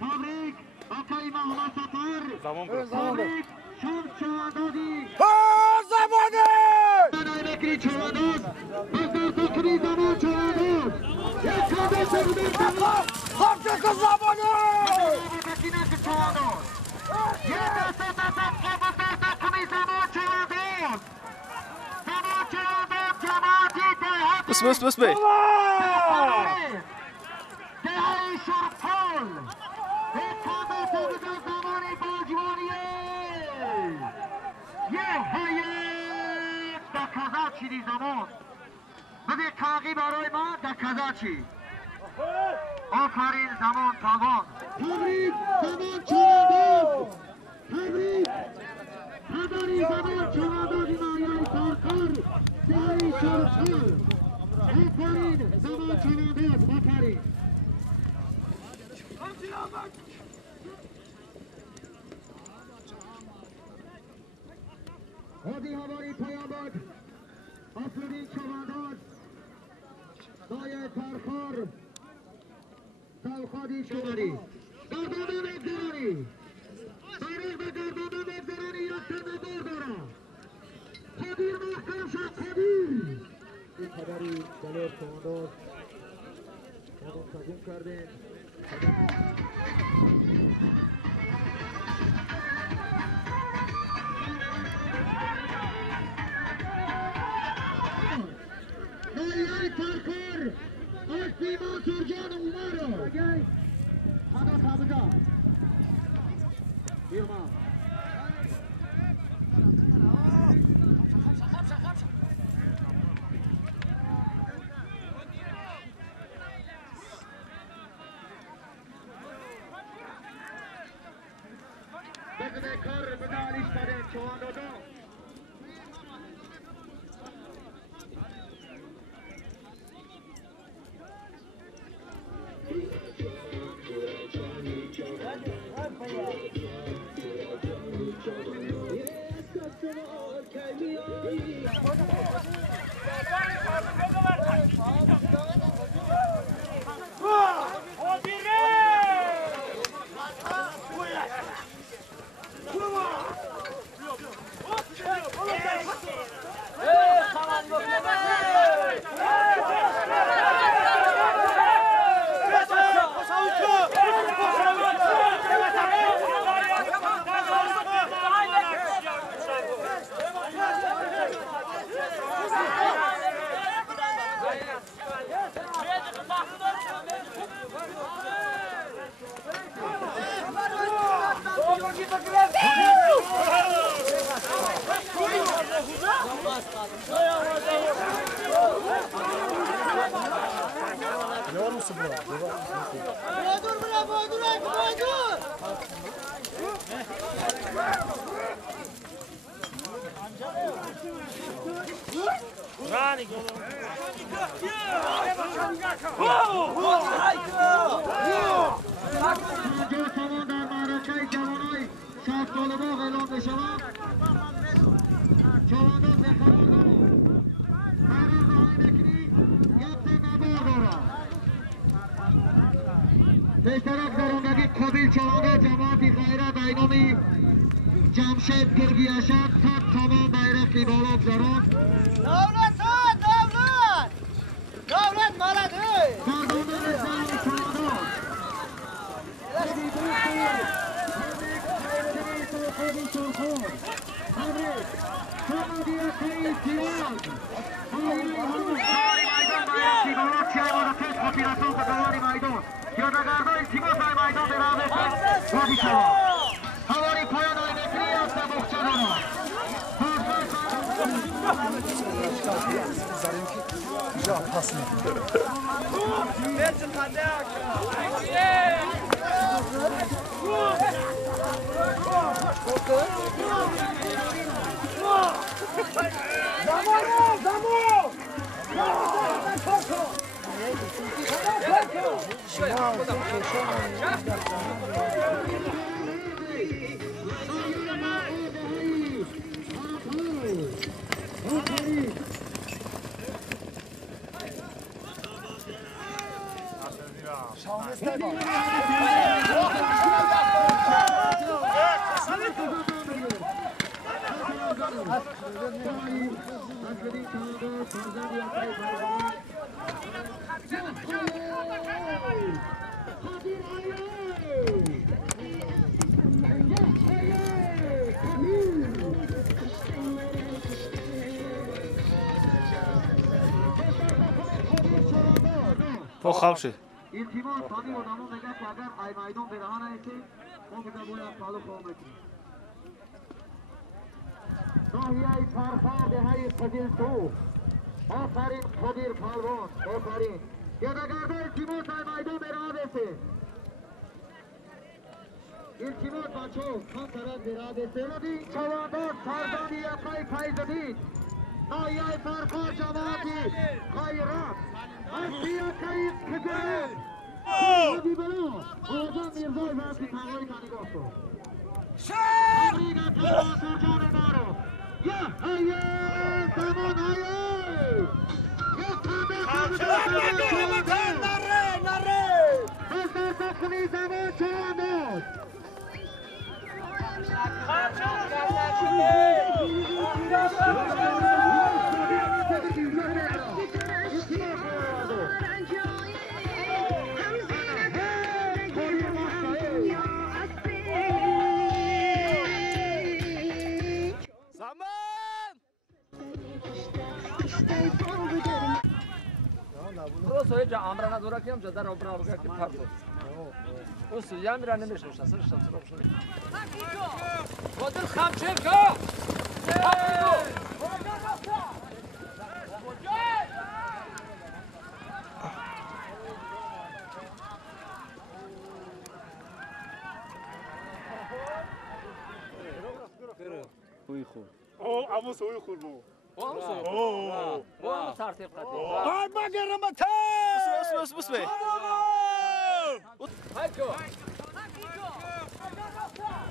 تبریک آقای محمد سفر زمان تبریک شمس چواندازی زمانه منای بکری چوانداز بزر فکری زمان چوانداز یک کاده سردر زمان خبچه زمانه بکینه که چوانداز یک دسته دستت قبل دسته کمی زمان چوانداز زمان چوانداز جماعتی دهت بس بی دهی شرفال کاده سردر زمان باجوانیه یه هایه دکازا چی دی زمان بده کاغی برای ما دکازا چی آفرین زمان تابان تبریک زمان چوانداز تبریک پدری زمان چواندازی مایای کارکار دهی شرفال آفرین زمان چوانداز آفرین هادی هواری پیامبر آفرین چوانداز دایه کارخار سوخادی شماری گرداندن اگزرانی تاریخ به گرداندن اگزرانی یک سر نبار دارم خدیر محکم شد خدیر این خبری دلیر چوانداز خودم تقویم کردین دایه کارخار آستی منصور جان اومارو خدا تابدا بیا ما بگده کار بدالیش بده چواندازو اشتراک دارندگی قبیل چوانداز جماعتی خیره بینامی جمشید گرگیاشان تا تمام بیرقی بالا بزران دولت مالده گرداندن زمان چوانداز پیاده‌گردان التماس در میدان به رغبت وادی شما هواری پایان آینکری است بخچه دارم شامسته پا خواب شد. التماس همین آدمو میگه که اگر ای میدان بدهانه که ما میگه باید پالو خواه میکنیم. ناحیه پرخار دهی قدیل تو. آفرین قدیر پالوان. آفرین. گردگرده التماس ای میدان برای بسید. التماس بچه هم طرف برای بسید. چوانداز سردانی اقای پایزدید. ناحیه پرخار جماعتی خیرات. اشیا کریم کجایت. حاجی بلو آجا میرزای وقتی تنگایی کنگاه کن. امریگا تنگاه سرجان دارو. یا هایه زمان هایه. یا تنگاه نره بزن سخنی زمان چوانداد. درست هایی جا امرا نداره کیم جدا رو برای که پرد او سویا میرن نمیشه سرش سر شده خودت خم چه که اوی خوب. اوه امو سوی خور بو. اوه ترتیب قدیم آی مگرم تا بس به. هایکو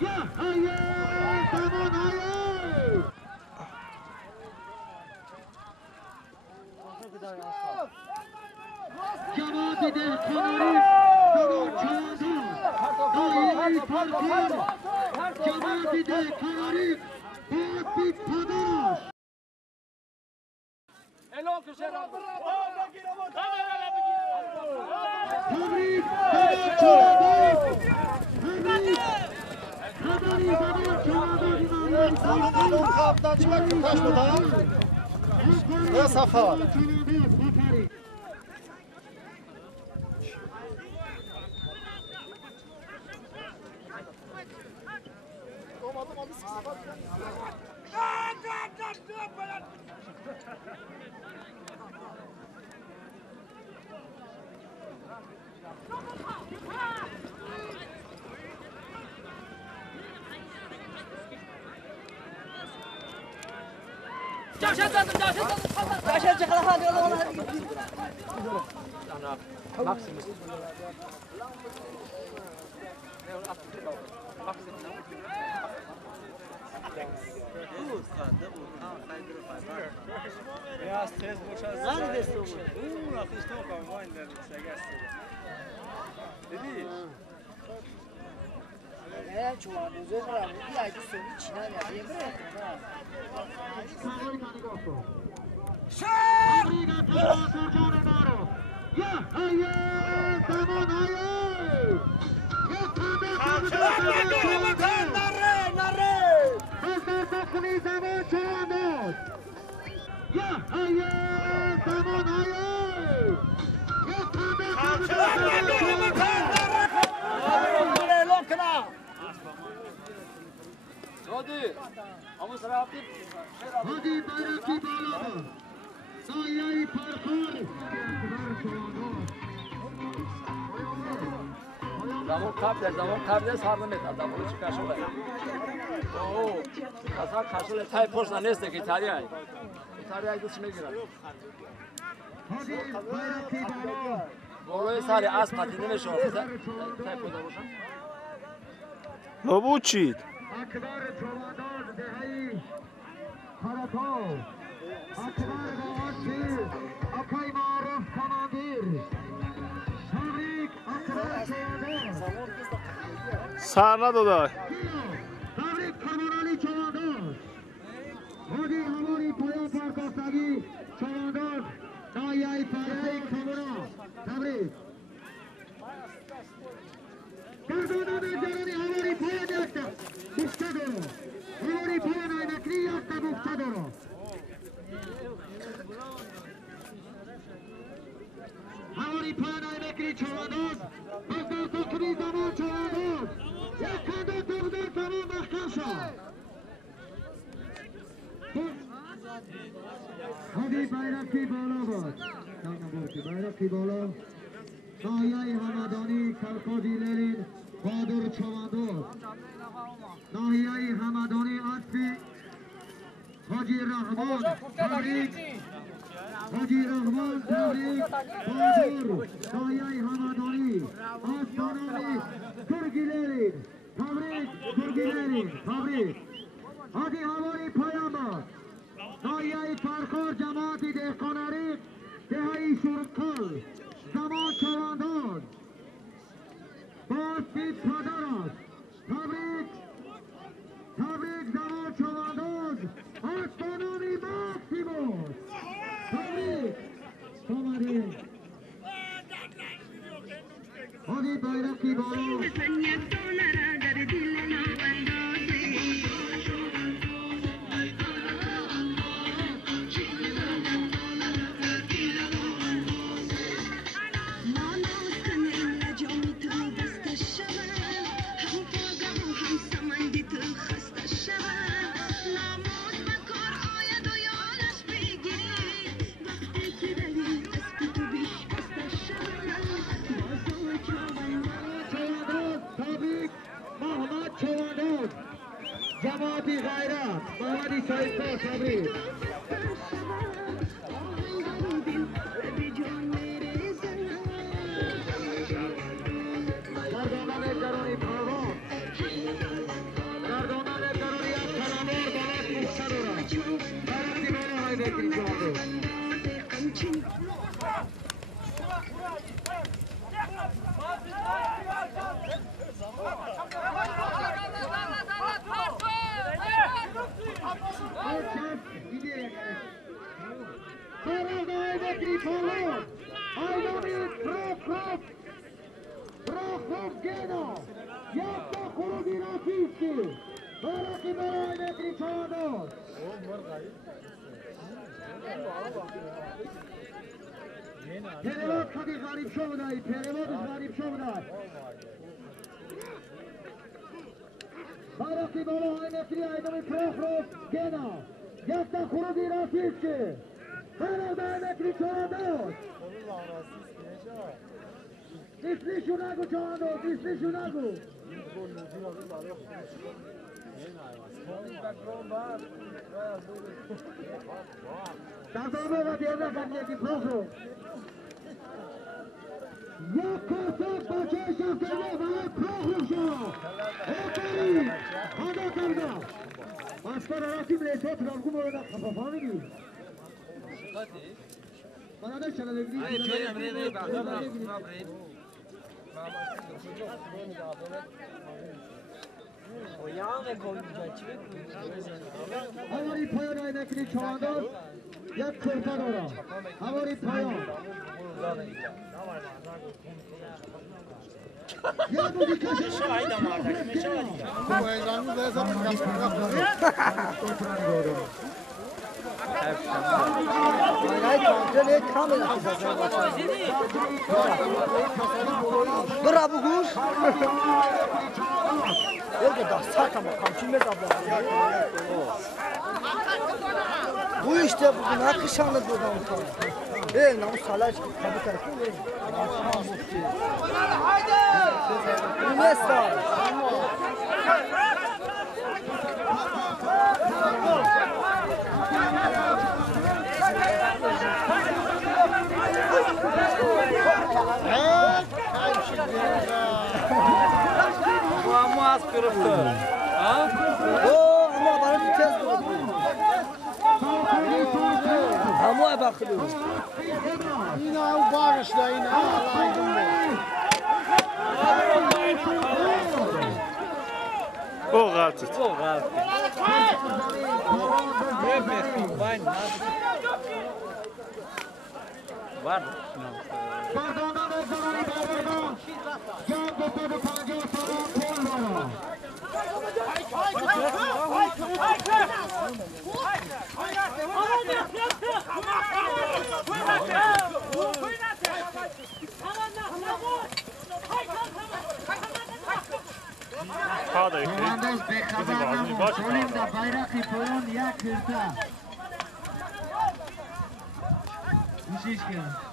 یا هایه زمان هایه. جماعت ده کناری زمان چوانداد. ناحیه پرخار جماعت ده کناری باید پدرش. الان کشه را تبریک زمان چوانداد. تبریک خبری زمان چوانداد. ناحیه خواب چی وقت پاش بودم یا صفا جاشد چه خلاص هادی والله هادی انا ماكسيموس امریگا تنگاه سرجان دارو. یا هایه زمان هایه. یا تنگاه بزن سخنی زمان چوانداد. یا هایه زمان هایه. یا اعلام کنم هادی امو سرابتی هادی بیرقی بالا با. ناحیه پرخار زمان قبل سر نمیتاد زمان چی کشوله اوه اصلا کشوله تای پرس نیست که ایتالیا دوست میگیرن هادی بیرقی بالا. بالای سر اسب قطعی نمیشه تای پیدا باشن بابو چید. اکبر چوانداد دهی خرطا. اکبر باهاشی اکای معروف کماندیر. تبریک اکبر چوانداد. سر نداده. تبریک کرمانالی چوانداد. هادی همانی پایان پرکاستگی چوانداد. ناحیه فرهی کامرا. تبریک گرداندن جرانی همانی پایان یکتا بخته دارو. همانی پایان اینکری یکتا بخته دارو. همانی پایان کندو دو تمام محکم شد هادی بیرقی بالا بود بیرقی بالا ناحیه همدانی سرکوزی لیلین بادر چواندوز ناحیه همدانی عطفی حاجی رحمان تبریک حاجی رحمان تبریک بادر ناحیه همدانی آستانانی ترگی لیلین ترگی لیلین تبریک حاجی هواری پایان بود ناحیه فرخار جماعتی دهقاناری دهی شرکل زمان چوانداز باستی پدرات تبریک زمان چوانداز آستانانی ماکسیموس تبریک آمدیم حالی بیرقی بالا جماعتی غیرت محمدی سایستا تبریک گردانان درونی پروان گردانان درونی از کلامار بلد مختر را برسی بانه های بکری جوانده Karagay Bekri Polo, Aydamir Prokhov Gena, Yakta Khurudi Rafiski, Baraki Baray Bekri Çağdaş. Perevat Khadi Gharib Şovday, Perevat Gharib Şovday. Baraki Baray Bekri Aydamir Prokhov Gena, Yakta Khurudi Rafiski. Karagay Bekri Çağdaş. İsli şunagu Çağdaş, isli şunagu. Tazama ve devre kaniyeti prosu. Yakası başı şaftırma ve prosu. Ekeri, hada karda. Askar arasim leşet ravgum orada kapafani gibi. Bana da şana devri. Hayır, şöyle bırakın. Havari payan aynakili çoğandan yak kırpan ora. Havari payan. Ya bu dikkat. Şu ayda mı artık? Meşe var ya. Bu heyecanlı da zaman kapatıyor. Bırak bu kuş. Yok da sakama kamçime tabla. Bu işte bugün akışanlı buradan utanır. Namus salaş tabi tarafı verin. Bu ne sağ? Muaz kırıktı. Ha? Oo ama bana bir tez durdu. Ama bakıyorum. Yine al bağışla yine Allah'ın O qatil. O qatil. Var. Pardondan özlemani bağırdan. Can topladı panca sana kol vara. Hayır. چوانداز به خبر نمون سالیم در بیرقی پایان یک کرده کوشش کرد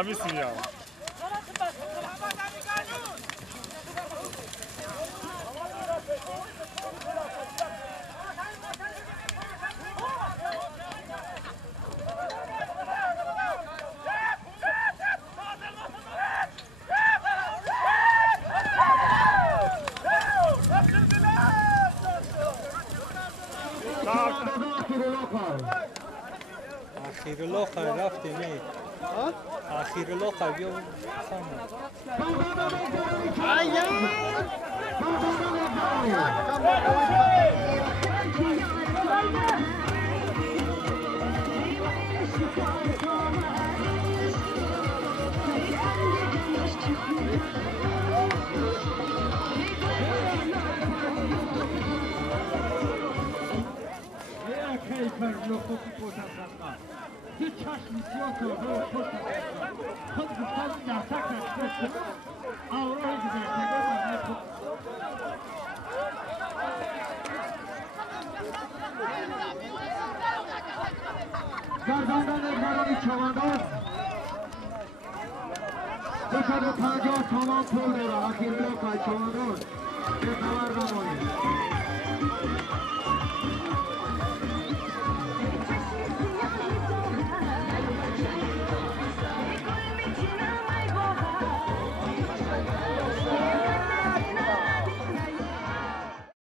Amisin ya. آخیر لوخه رفتیم آخیر لوخه بیا گرداندن اقراری چوانداز 250 تومان پول داره آخیر بلاک های چوانداز به خبر نمانید